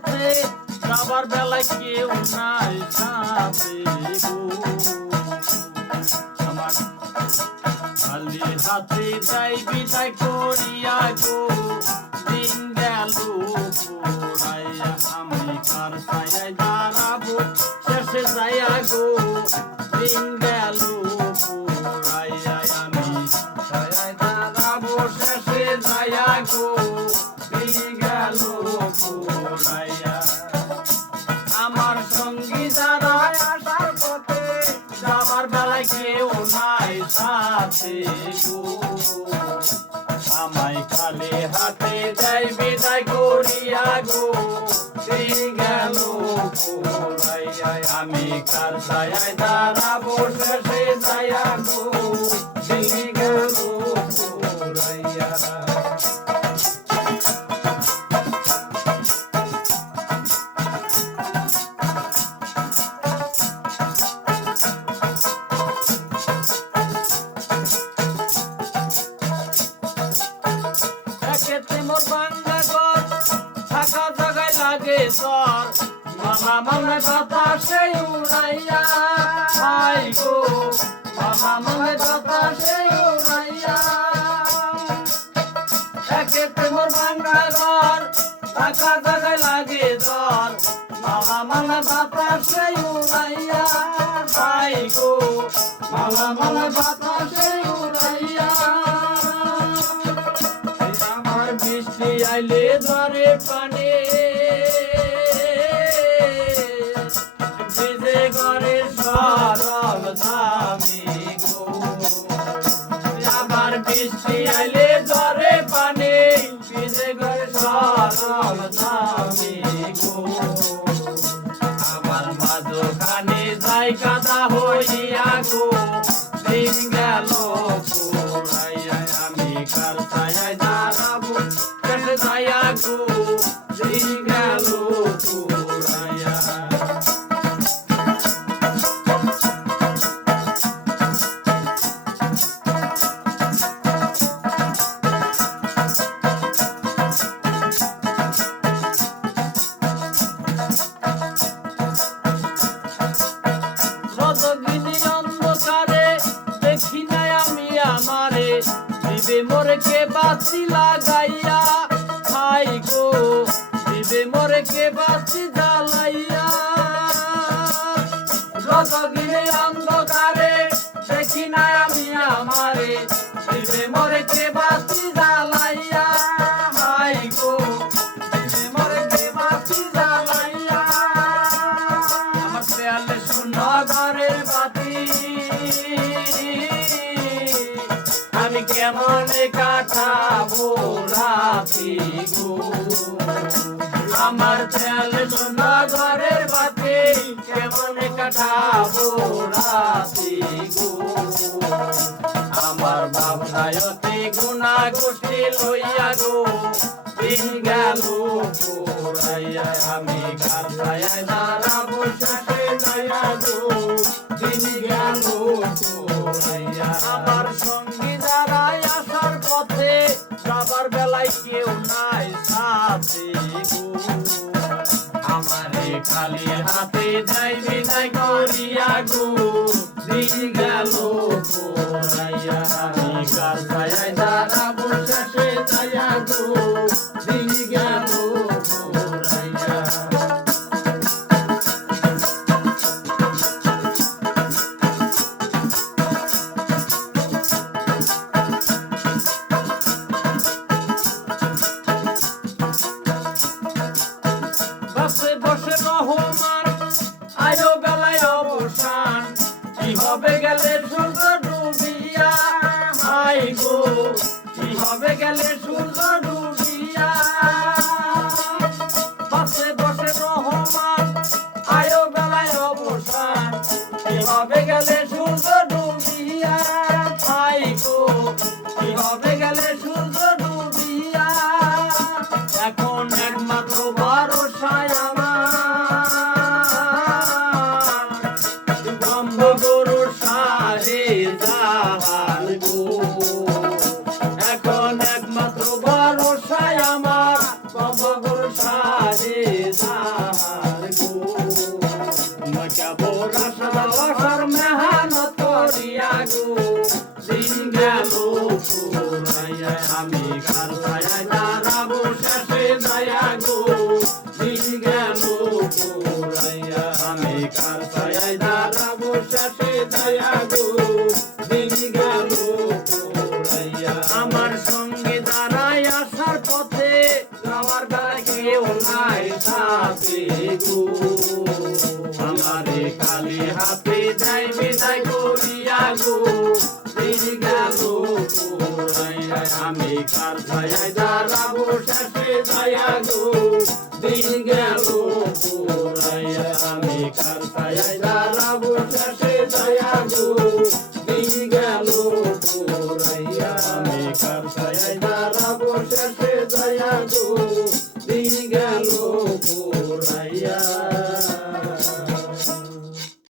পথে যাবার বেলায় কেউ নাই সাথে গো আমার খালি হাতে যাই বিদায় করিয়া গো দিন গেল পোড়াইয়া আমি কার ছায়ায় দাঁড়াবো শেষে যাইয়া গো দিন গেল পোড়াইয়া আমি ছায়ায় দাঁড়াবো শেষে যাইয়া গো দিন গেল পোড়াইয়া আমার সঙ্গী যারা আসার পথে যাবার বেলায় কেউ নাই সাথে গো আমায় খালি হাতে যাই বিদায় করিয়া গো দিন গেল পোড়াইয়া আমি কার ছায়ায় দাঁড়াবো শেষে যাইয়া গো দিন গেল পোড়াইয়া মোর বাংলা ঘর থাকা জায়গায় লাগে সর মামা মনে বাতাসে উড়াইয়া হাই গো মামা মনে বাতাসে উড়াইয়া একেতে মোর বাংলা ঘর থাকা জায়গায় লাগে সর মামা মনে বাতাসে উড়াইয়া হাই গো মামা মনে বাতাসে উড়াইয়া বৃষ্টি আইলে ধরে পানি ভিজে ঘরের সরল দামি গো আমার বৃষ্টি আইলে ধরে পানি ভিজে ঘরের সরল দামি গো আমার মাঝখানে যাই কাদা হইয়া গো দিন গেল পোড়াইয়া আমি কার ছায়ায় দাঁড়াবো শেষে যাইয়া গো দিন গেল পোড়াইয়া রজগিনী অন্ধকারে দেখি নাই আমি আমারে দিবে মোরে কে বাতি লাগাইয়া হাই গো দিবে মোরে কে বাতি জ্বালাইয়া রজগিনী অন্ধকারে দেখি নাই আমি আমারে দিবে মোরে কে বাতি জ্বালাইয়া হাই গো দিবে মোরে কে বাতি জ্বালাইয়া আমার দেয়ালে শূন্য ঘরের বাতি আমি কেমনে কাটাবো রাতি গো আমার দেয়ালে শূন্য ঘরের বাতি কেমনে কাটাবো রাতি গো আমার ভাবনায়তে গুণা গোষ্ঠী লইয়া গো দিন গেল পোড়াইয়া আমি কার ছায়ায় দাঁড়াবো শেষে যাইয়া গো দিন গেল পোড়াইয়া আমার সঙ্গী যারা আসার পথে যাবার বেলায় কেউ নাই সাথে গো আমারে খালি হাতে যাই বিদায় করিয়া গো দিন গেল পোড়াইয়া আমি কার ছায়ায় দাঁড়াবো শেষে যাইয়া গো দিন গেল পোড়াইয়া বসে বসে রহমান আয়ো বেলায় অবসান কি হবে গেলে সূর্য ডুবিয়া হাই গো কি হবে গেলে সূর্য ডুবিয়া গো আমারে কালি হাতে দেয় বিদায় করিয়া গো দিন গেল পুরাইয়া আমি কার ছায়ায় দাঁড়াবো শেষে যাইয়া গো দিন গেল পুরাইয়া আমি কার ছায়ায় দাঁড়াবো শেষে যাইয়া গো দিন গেল পুরাইয়া আমি কার